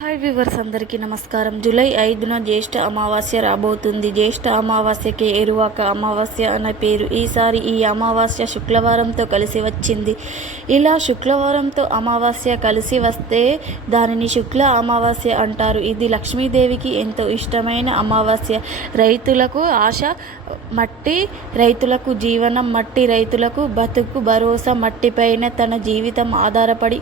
Hi viewers అందరికీ నమస్కారం. July ఐదున జ్యేష్ఠ అమావాస్య రాబోతుంది. జ్యేష్ఠ అమావాస్యకి ఎరువాక అమావాస్య అనే పేరు. ఈసారి ఈ అమావాస్య శుక్రవారంతో కలిసి వచ్చింది. ఇలా శుక్రవారంతో అమావాస్య కలిసి వస్తే దానిని శుక్ల అమావాస్య అంటారు. ఇది లక్ష్మీదేవికి ఎంతో ఇష్టమైన అమావాస్య. రైతులకు ఆశ మట్టి రైతులకు జీవనం మట్టి రైతులకు బతుకు భరోసా మట్టిపైన తన జీవితం ఆధారపడి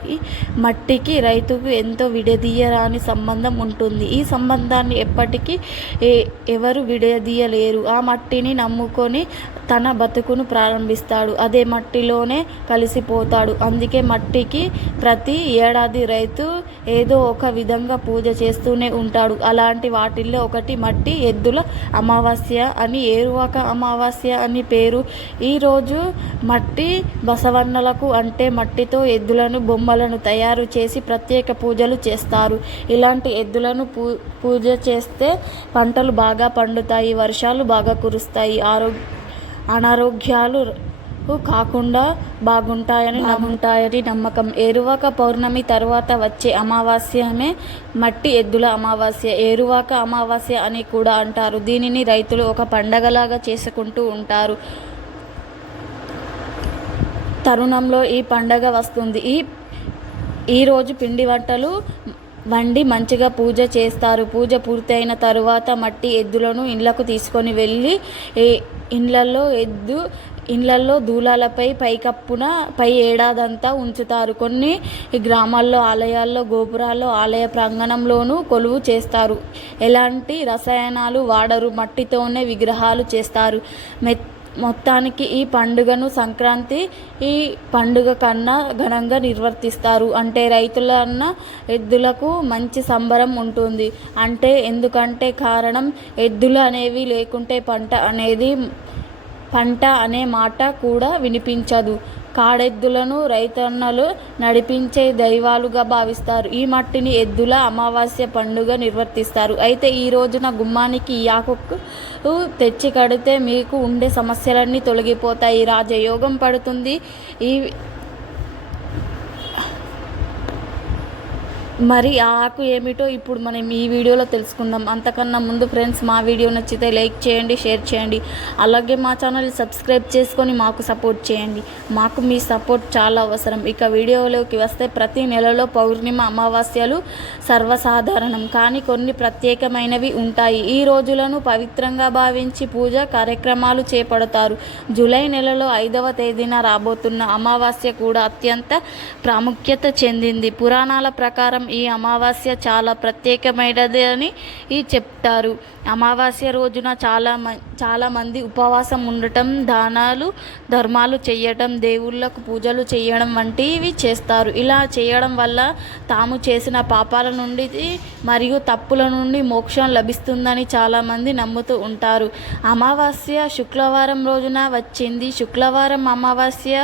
మట్టికి రైతుకు ఎంతో విడదీయరా దాని సంబంధం ఉంటుంది. ఈ సంబంధాన్ని ఎప్పటికీ ఏ- ఎవరు విడదీయలేరు. ఆ మట్టిని నమ్ముకొని తన బతుకును ప్రారంభిస్తాడు. అదే మట్టిలోనే కలిసిపోతాడు. అందుకే మట్టికి ప్రతి ఏడాది రైతు ఏదో ఒక విధంగా పూజ చేస్తూనే ఉంటాడు. అలాంటి వాటిల్లో ఒకటి మట్టి ఎద్దుల అమావాస్య అని ఏరువాక అమావాస్య అని పేరు. ఈరోజు మట్టి బసవన్నలకు అంటే మట్టితో ఎద్దులను బొమ్మలను తయారు చేసి ప్రత్యేక పూజలు చేస్తారు. ఇలాంటి ఎద్దులను పూ పూజ చేస్తే పంటలు బాగా పండుతాయి వర్షాలు బాగా కురుస్తాయి ఆరోగ్య అనారోగ్యాలు కాకుండా బాగుంటాయని నమ్ముంటాయని నమ్మకం. ఏరువాక పౌర్ణమి తర్వాత వచ్చే అమావాస్యమే మట్టి ఎద్దుల అమావాస్య. ఏరువాక అమావాస్య అని కూడా అంటారు. దీనిని రైతులు ఒక పండగలాగా చేసుకుంటూ ఉంటారు. తరుణంలో ఈ పండగ వస్తుంది. ఈ ఈరోజు పిండి వంటలు వండి మంచిగా పూజ చేస్తారు. పూజ పూర్తయిన తరువాత మట్టి ఎద్దులను ఇండ్లకు తీసుకొని వెళ్ళి ఏ ఎద్దు ఇండ్లల్లో దూలాలపై పైకప్పున పై ఏడాదంతా ఉంచుతారు. కొన్ని గ్రామాల్లో ఆలయాల్లో గోపురాల్లో ఆలయ ప్రాంగణంలోనూ కొలువు చేస్తారు. ఎలాంటి రసాయనాలు వాడరు. మట్టితోనే విగ్రహాలు చేస్తారు. మెత్త మొత్తానికి ఈ పండుగను సంక్రాంతి ఈ పండుగ కన్నా ఘనంగా నిర్వర్తిస్తారు. అంటే రైతులన్న ఎద్దులకు మంచి సంబరం ఉంటుంది. అంటే ఎందుకంటే కారణం ఎద్దులు అనేవి లేకుంటే పంట అనేది పంట అనే మాట కూడా వినిపించదు. కాడెద్దులను రైతన్నలు నడిపించే దైవాలుగా భావిస్తారు. ఈ మట్టిని ఎద్దుల అమావాస్య పండుగ నిర్వర్తిస్తారు. అయితే ఈ రోజున గుమ్మానికి ఈ ఆకుకు తెచ్చి కడితే మీకు ఉండే సమస్యలన్నీ తొలగిపోతాయి. రాజయోగం పడుతుంది. ఈ మరి ఆ ఆకు ఏమిటో ఇప్పుడు మనం ఈ వీడియోలో తెలుసుకుందాం. అంతకన్నా ముందు ఫ్రెండ్స్ మా వీడియో నచ్చితే లైక్ చేయండి షేర్ చేయండి. అలాగే మా ఛానల్ సబ్స్క్రైబ్ చేసుకొని మాకు సపోర్ట్ చేయండి. మాకు మీ సపోర్ట్ చాలా అవసరం. ఇక వీడియోలోకి వస్తే ప్రతి నెలలో పౌర్ణిమ అమావాస్యలు సర్వసాధారణం. కానీ కొన్ని ప్రత్యేకమైనవి ఉంటాయి. ఈ రోజులను పవిత్రంగా భావించి పూజ కార్యక్రమాలు చేపడతారు. జూలై నెలలో ఐదవ తేదీన రాబోతున్న అమావాస్య కూడా అత్యంత ప్రాముఖ్యత చెందింది. పురాణాల ప్రకారం ఈ అమావాస్య చాలా ప్రత్యేకమైనది అని ఈ చెప్తారు. అమావాస్య రోజున చాలా మ చాలామంది ఉపవాసం ఉండటం దానాలు ధర్మాలు చేయటం దేవుళ్ళకు పూజలు చేయడం వంటివి చేస్తారు. ఇలా చేయడం వల్ల తాము చేసిన పాపాల నుండి మరియు తప్పుల నుండి మోక్షం లభిస్తుందని చాలామంది నమ్ముతూ ఉంటారు. అమావాస్య శుక్రవారం రోజున వచ్చింది. శుక్రవారం అమావాస్య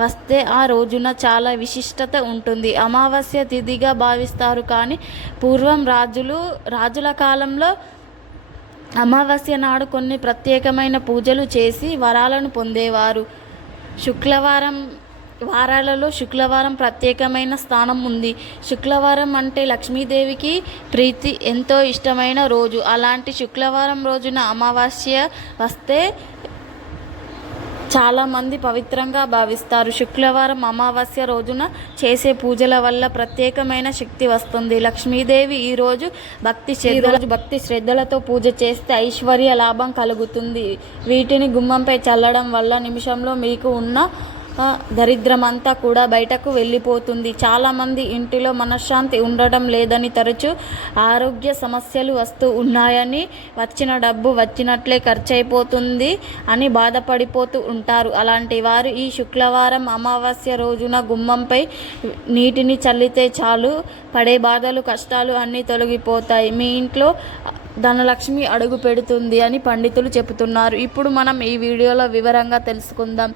వస్తే ఆ రోజున చాలా విశిష్టత ఉంటుంది. అమావాస్య తిథిగా భావి భావిస్తారు కానీ పూర్వం రాజులు రాజుల కాలంలో అమావాస్య నాడు కొన్ని ప్రత్యేకమైన పూజలు చేసి వరాలను పొందేవారు. శుక్రవారం వారాలలో శుక్రవారం ప్రత్యేకమైన స్థానం ఉంది. శుక్రవారం అంటే లక్ష్మీదేవికి ప్రీతి ఎంతో ఇష్టమైన రోజు. అలాంటి శుక్రవారం రోజున అమావాస్య వస్తే చాలామంది పవిత్రంగా భావిస్తారు. శుక్రవారం అమావాస్య రోజున చేసే పూజల వల్ల ప్రత్యేకమైన శక్తి వస్తుంది. లక్ష్మీదేవి ఈరోజు భక్తి శ్రద్ధ భక్తి శ్రద్ధలతో పూజ చేస్తే ఐశ్వర్య లాభం కలుగుతుంది. వీటిని గుమ్మంపై చల్లడం వల్ల నిమిషంలో మీకు ఉన్న దరిద్రమంతా కూడా బయటకు వెళ్ళిపోతుంది. చాలామంది ఇంటిలో మనశ్శాంతి ఉండడం లేదని తరచూ ఆరోగ్య సమస్యలు వస్తూ ఉన్నాయని వచ్చిన డబ్బు వచ్చినట్లే ఖర్చు అయిపోతుంది అని బాధపడిపోతూ ఉంటారు. అలాంటి వారు ఈ శుక్రవారం అమావాస్య రోజున గుమ్మంపై నీటిని చల్లితే చాలు పడే బాధలు కష్టాలు అన్నీ తొలగిపోతాయి. మీ ఇంట్లో ధనలక్ష్మి అడుగు పెడుతుంది అని పండితులు చెబుతున్నారు. ఇప్పుడు మనం ఈ వీడియోలో వివరంగా తెలుసుకుందాం.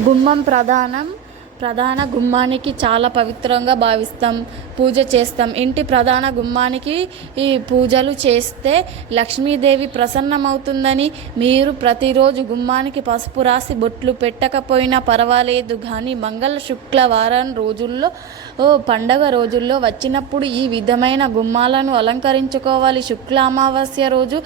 గుమ్మం ప్రధానం. ప్రధాన గుమ్మానికి చాలా పవిత్రంగా భావిస్తాం పూజ చేస్తాం. ఇంటి ప్రధాన గుమ్మానికి ఈ పూజలు చేస్తే లక్ష్మీదేవి ప్రసన్నమవుతుందని మీరు ప్రతిరోజు గుమ్మానికి పసుపు రాసి బొట్లు పెట్టకపోయినా పర్వాలేదు కానీ మంగళ శుక్రవారం రోజుల్లో పండగ రోజుల్లో వచ్చినప్పుడు ఈ విధమైన గుమ్మాలను అలంకరించుకోవాలి. శుక్ల అమావాస్య రోజు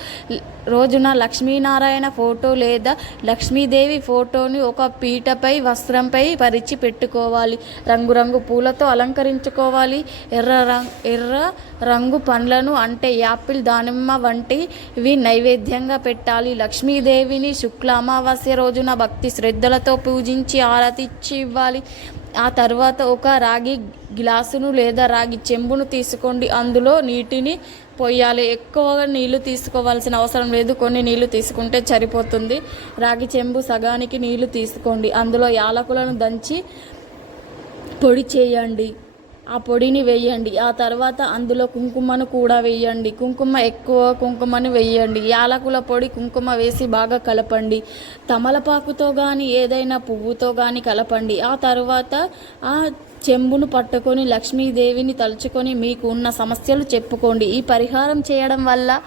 రోజున లక్ష్మీనారాయణ ఫోటో లేదా లక్ష్మీదేవి ఫోటోని ఒక పీటపై వస్త్రంపై పరిచి పెట్టుకోవాలి. రంగురంగు పూలతో అలంకరించుకోవాలి. ఎర్ర రంగు ఎర్ర రంగు పండ్లను అంటే యాపిల్ దానిమ్మ వంటివి నైవేద్యంగా పెట్టాలి. లక్ష్మీదేవిని శుక్ల అమావాస్య రోజున భక్తి శ్రద్ధలతో పూజించి ఆరతిచ్చి ఇవ్వాలి. ఆ తర్వాత ఒక రాగి గ్లాసును లేదా రాగి చెంబును తీసుకోండి. అందులో నీటిని పోయాలి ఎక్కువగా నీళ్ళు తీసుకోవాల్సిన అవసరం లేదు. కొన్ని నీళ్ళు తీసుకుంటే సరిపోతుంది. రాగి చెంబు సగానికి నీళ్ళు తీసుకోండి. అందులో యాలకులను దంచి పొడి చేయండి. ఆ పొడిని వేయండి. ఆ తర్వాత అందులో కుంకుమను కూడా వేయండి. కుంకుమ ఎక్కువ కుంకుమను వేయండి. యాలకుల పొడి కుంకుమ వేసి బాగా కలపండి. తమలపాకుతో కానీ ఏదైనా పువ్వుతో కానీ కలపండి. ఆ తర్వాత ఆ చెంబును పట్టుకొని లక్ష్మీదేవిని తలుచుకొని మీకు ఉన్న సమస్యలు చెప్పుకోండి. ఈ పరిహారం చేయడం వల్ల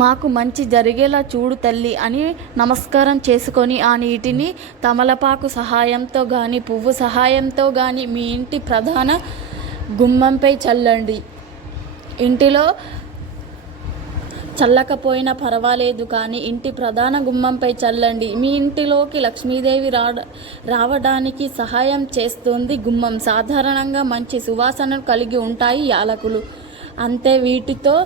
మాకు మంచి జరిగేలా చూడు తల్లి అని నమస్కారం చేసుకొని ఆ నీటిని తమలపాకు సహాయంతో కానీ పువ్వు సహాయంతో కానీ మీ ఇంటి ప్రధాన గుమ్మంపై చల్లండి. ఇంటిలో చల్లకపోయినా పర్వాలేదు కానీ ఇంటి ప్రధాన గుమ్మంపై చల్లండి. మీ ఇంటిలోకి లక్ష్మీదేవి రా రావడానికి సహాయం చేస్తుంది గుమ్మం. సాధారణంగా మంచి సువాసనను కలిగి ఉంటాయి యాలకులు. అంతే వీటితో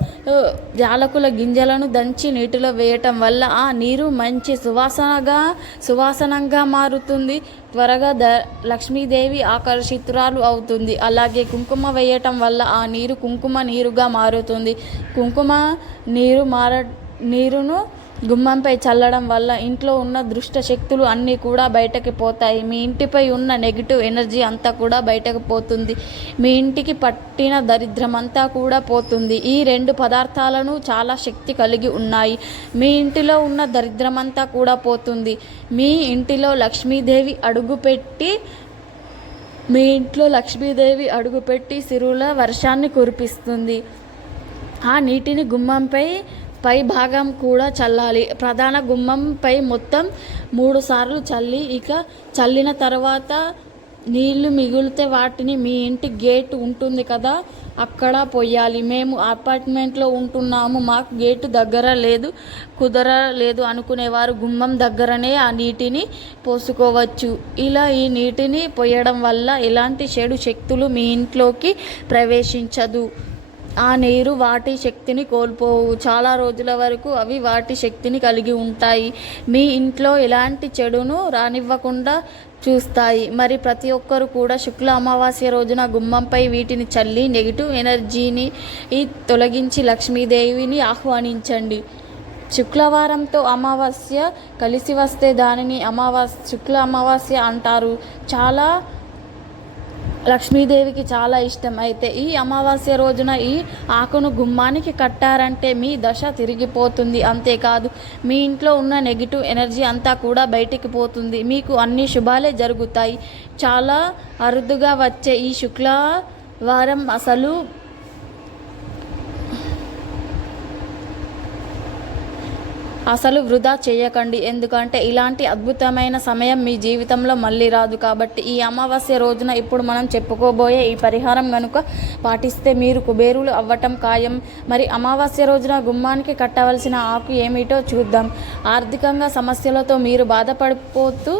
జాలకుల యాలకుల గింజలను దంచి నీటిలో వేయటం వల్ల ఆ నీరు మంచి సువాసనగా సువాసనంగా మారుతుంది. త్వరగా ద లక్ష్మీదేవి ఆకర్షితురాలు అవుతుంది. అలాగే కుంకుమ వేయటం వల్ల ఆ నీరు కుంకుమ నీరుగా మారుతుంది. కుంకుమ నీరు మార నీరును గుమ్మంపై చల్లడం వల్ల ఇంట్లో ఉన్న దుష్ట శక్తులు అన్నీ కూడా బయటకి పోతాయి. మీ ఇంటిపై ఉన్న నెగిటివ్ ఎనర్జీ అంతా కూడా బయటకు పోతుంది. మీ ఇంటికి పట్టిన దరిద్రం అంతా కూడా పోతుంది. ఈ రెండు పదార్థాలను చాలా శక్తి కలిగి ఉన్నాయి. మీ ఇంటిలో ఉన్న దరిద్రం అంతా కూడా పోతుంది. మీ ఇంటిలో లక్ష్మీదేవి అడుగుపెట్టి మీ ఇంట్లో లక్ష్మీదేవి అడుగుపెట్టి సిరుల వర్షాన్ని కురిపిస్తుంది. ఆ నీటిని గుమ్మంపై పై భాగం కూడా చల్లాలి. ప్రధాన గుమ్మంపై మొత్తం మూడు సార్లు చల్లి ఇక చల్లిన తర్వాత నీళ్ళు మిగిలితే వాటిని మీ ఇంటి గేట్ ఉంటుంది కదా అక్కడ పోయాలి మేము అపార్ట్మెంట్లో ఉంటున్నాము మాకు గేటు దగ్గర లేదు కుదరలేదు అనుకునేవారు గుమ్మం దగ్గరనే ఆ నీటిని పోసుకోవచ్చు. ఇలా ఈ నీటిని పోయడం వల్ల ఎలాంటి చెడు శక్తులు మీ ఇంట్లోకి ప్రవేశించదు. ఆ నీరు వాటి శక్తిని కోల్పోవు. చాలా రోజుల వరకు అవి వాటి శక్తిని కలిగి ఉంటాయి. మీ ఇంట్లో ఎలాంటి చెడును రానివ్వకుండా చూస్తాయి. మరి ప్రతి ఒక్కరు కూడా శుక్ల అమావాస్య రోజున గుమ్మంపై వీటిని చల్లి నెగిటివ్ ఎనర్జీని తొలగించి లక్ష్మీదేవిని ఆహ్వానించండి. శుక్రవారంతో అమావాస్య కలిసి వస్తే దానిని అమావాస్య శుక్ల అమావాస్య అంటారు. చాలా లక్ష్మీదేవికి చాలా ఇష్టం. అయితే ఈ అమావాస్య రోజున ఈ ఆకును గుమ్మానికి కట్టారంటే మీ దశ తిరిగిపోతుంది. అంతేకాదు మీ ఇంట్లో ఉన్న నెగిటివ్ ఎనర్జీ అంతా కూడా బయటికి పోతుంది. మీకు అన్ని శుభాలే జరుగుతాయి. చాలా అరుదుగా వచ్చే ఈ శుక్రవారం అసలు అసలు వృధా చేయకండి. ఎందుకంటే ఇలాంటి అద్భుతమైన సమయం మీ జీవితంలో మళ్ళీ రాదు కాబట్టి ఈ అమావాస్య రోజున ఇప్పుడు మనం చెప్పుకోబోయే ఈ పరిహారం కనుక పాటిస్తే మీరు కుబేరులు అవ్వటం ఖాయం. మరి అమావాస్య రోజున గుమ్మానికి కట్టవలసిన ఆకు ఏమిటో చూద్దాం. ఆర్థికంగా సమస్యలతో మీరు బాధపడిపోతూ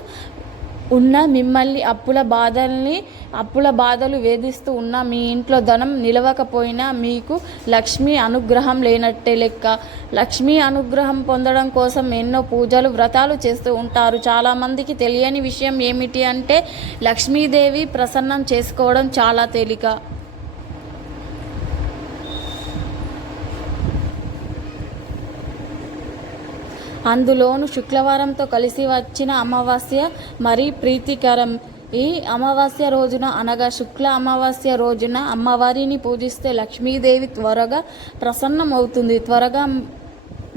ఉన్న మిమ్మల్ని అప్పుల బాధల్ని అప్పుల బాధలు వేధిస్తూ ఉన్న మీ ఇంట్లో ధనం నిలవకపోయినా మీకు లక్ష్మీ అనుగ్రహం లేనట్టే లెక్క. లక్ష్మీ అనుగ్రహం పొందడం కోసం ఎన్నో పూజలు వ్రతాలు చేస్తూ ఉంటారు. చాలామందికి తెలియని విషయం ఏమిటి అంటే లక్ష్మీదేవి ప్రసన్నం చేసుకోవడం చాలా తేలిక. అందులోను శుక్రవారంతో కలిసి వచ్చిన అమావాస్య మరీ ప్రీతికరం. ఈ అమావాస్య రోజున అనగా శుక్ల అమావాస్య రోజున అమ్మవారిని పూజిస్తే లక్ష్మీదేవి త్వరగా ప్రసన్నమవుతుంది. త్వరగా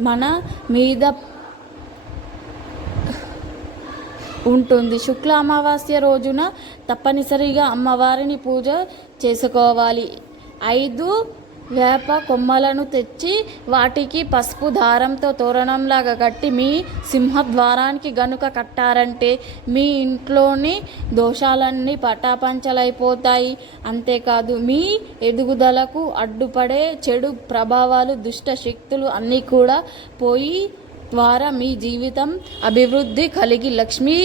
మన మీద ఉంటుంది. శుక్ల అమావాస్య రోజున తప్పనిసరిగా అమ్మవారిని పూజ చేసుకోవాలి. ఐదు వేప కొమ్మలను తెచ్చి వాటికి పసుపు దారంతో తోరణంలాగా కట్టి మీ సింహద్వారానికి గనుక కట్టారంటే మీ ఇంట్లోని దోషాలన్నీ పటాపంచలైపోతాయి. అంతేకాదు మీ ఎదుగుదలకు అడ్డుపడే చెడు ప్రభావాలు దుష్ట శక్తులు అన్నీ కూడా పోయి ద్వారా మీ జీవితం అభివృద్ధి కలిగి లక్ష్మీ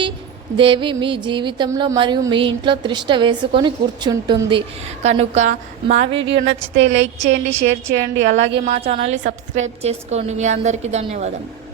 దేవి మీ జీవితంలో మరియు మీ ఇంట్లో త్రిష్ట వేసుకొని కూర్చుంటుంది. కనుక మా వీడియో నచ్చితే లైక్ చేయండి షేర్ చేయండి. అలాగే మా ఛానల్ని సబ్స్క్రైబ్ చేసుకోండి. మీ అందరికీ ధన్యవాదాలు